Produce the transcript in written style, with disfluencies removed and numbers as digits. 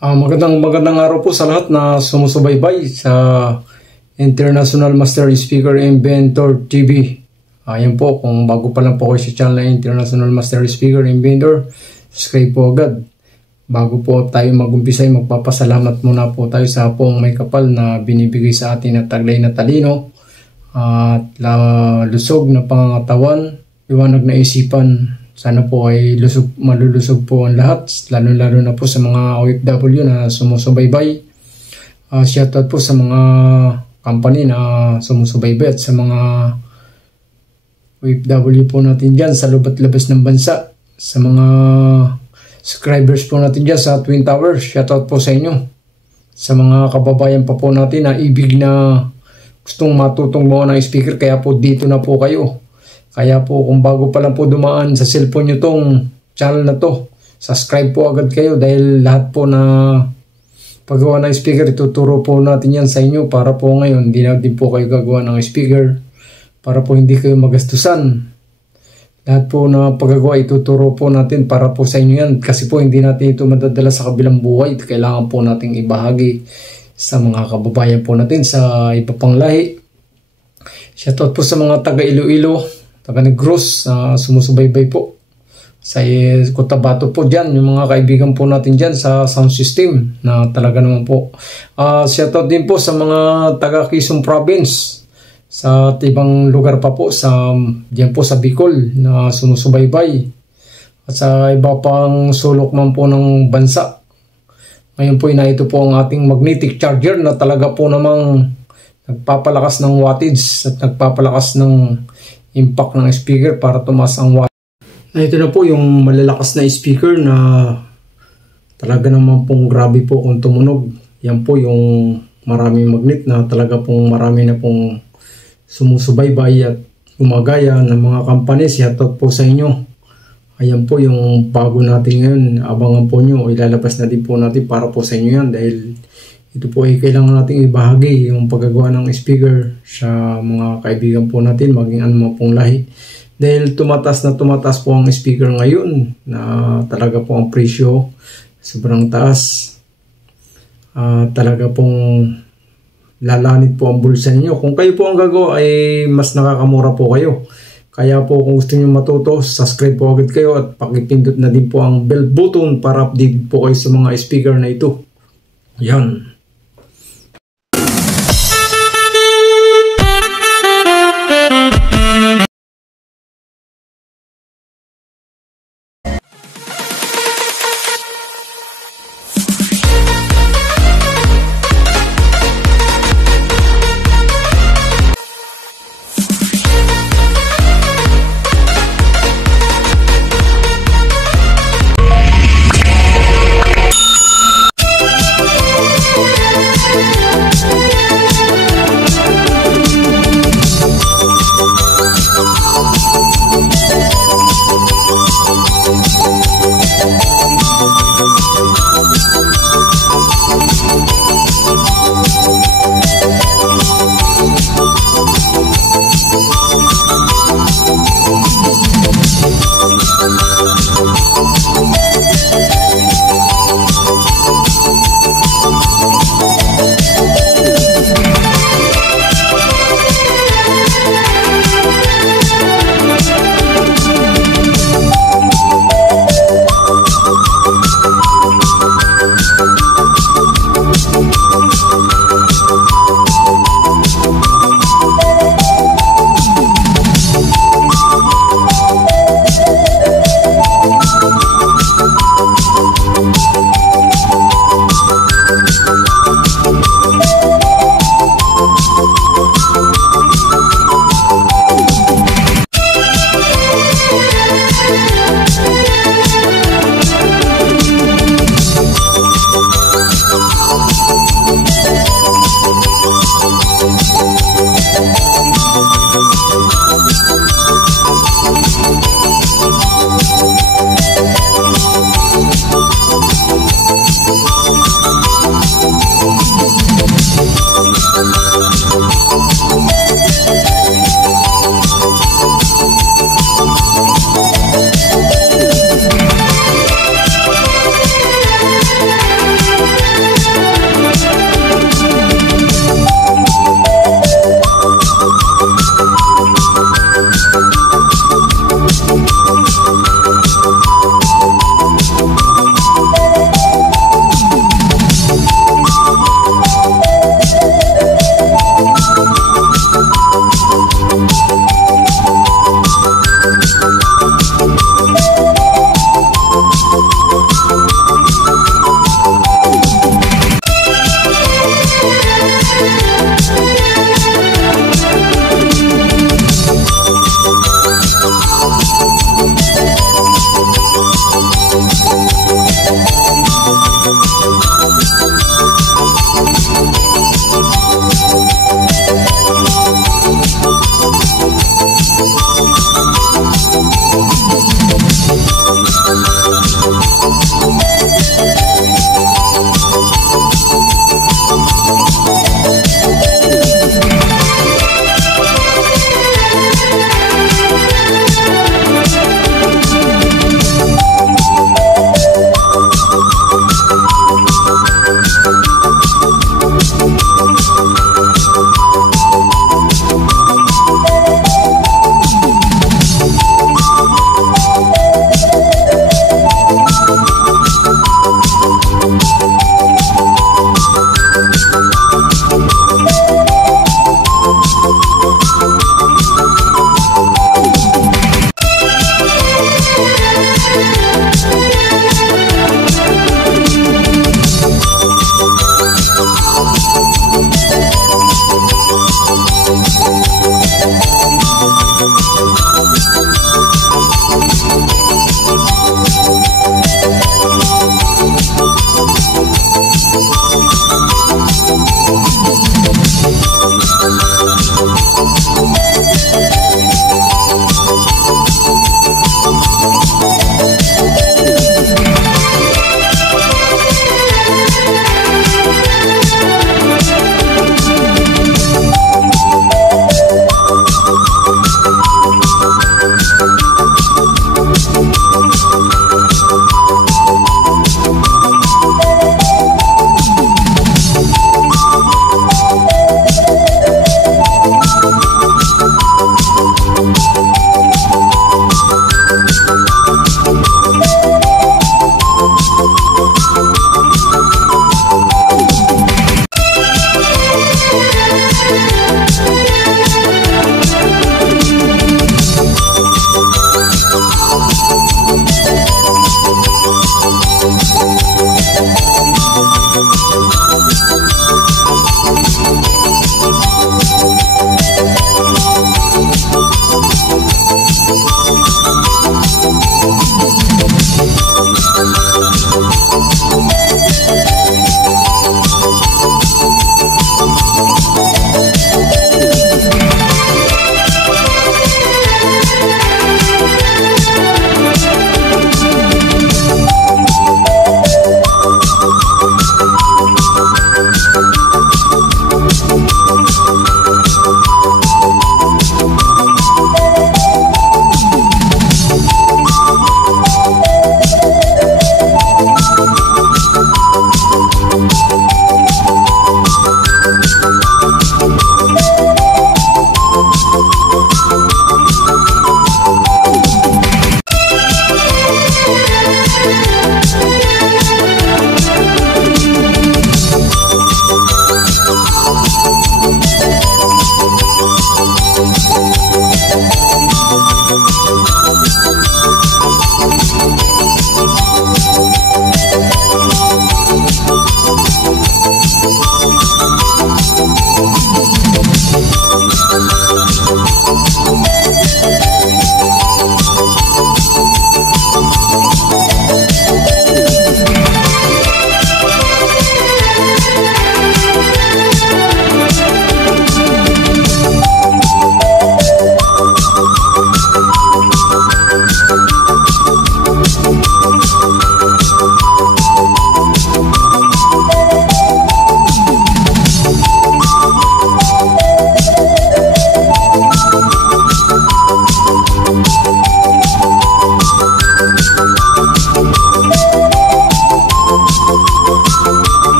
Magandang araw po sa lahat na sumusubaybay sa International Master Speaker Inventor TV. Ayan po, kung bago pa lang po kayo sa channel na International Master Speaker Inventor, subscribe po agad. Bago po tayo mag-umpisa, magpapasalamat muna po tayo sa pong may kapal na binibigay sa atin na taglay na talino at lusog na pangangatawan, liwanag na isipan. Sana po ay malulusog po ang lahat, lalo na po sa mga OFW na sumusubaybay. Shoutout po sa mga company na sumusubaybay at sa mga OFW po natin dyan sa loob at labas ng bansa. Sa mga subscribers po natin dyan sa Twin Towers, shoutout po sa inyo. Sa mga kababayan pa po natin na ibig na gustong matutong mga ng speaker, kaya po dito na po kayo. Kaya po kung bago pa lang po dumaan sa cellphone nyo tong channel na to, subscribe po agad kayo dahil lahat po na paggawa ng speaker, ituturo po natin yan sa inyo para po ngayon hindi na din po kayo gagawa ng speaker, para po hindi kayo magastusan. Lahat po na paggagawa ituturo po natin para po sa inyo yan, kasi po hindi natin ito madadala sa kabilang buhay. Kailangan po nating ibahagi sa mga kababayan po natin sa iba pang lahi. Shoutout po sa mga taga Iloilo, taga Negros, sumusubaybay po sa Cotabato po dyan, yung mga kaibigan po natin dyan sa sound system na talaga naman po. Shoutout din po sa mga taga Quezon Province sa ibang lugar pa po dyan po sa Bicol na sumusubaybay at sa iba pang sulok man po ng bansa. Ngayon po ito po ang ating magnetic charger na talaga po namang nagpapalakas ng wattage at nagpapalakas ng impact ng speaker para tumaas ang wattage. Ito na po yung malalakas na speaker na talaga naman pong grabe po kung tumunog. Yan po yung maraming magnet na talaga pong marami na pong sumusubaybay at gumagaya ng mga company. Shoutout po sa inyo. Ayan po yung bago natin ngayon. Abangan po nyo. Ilalabas na din po natin para po sa inyo yan dahil ito po ay kailangan natin ibahagi yung paggagawa ng speaker sa mga kaibigan po natin, maging ano pong lahi. Dahil tumataas po ang speaker ngayon na talaga po ang presyo sobrang taas. Talaga pong lalanit po ang bulsa ninyo. Kung kayo po ang gagawa ay mas nakakamura po kayo. Kaya po kung gusto niyo matuto, subscribe po agad kayo at pakipindot na din po ang bell button para update po kayo sa mga speaker na ito. Yan.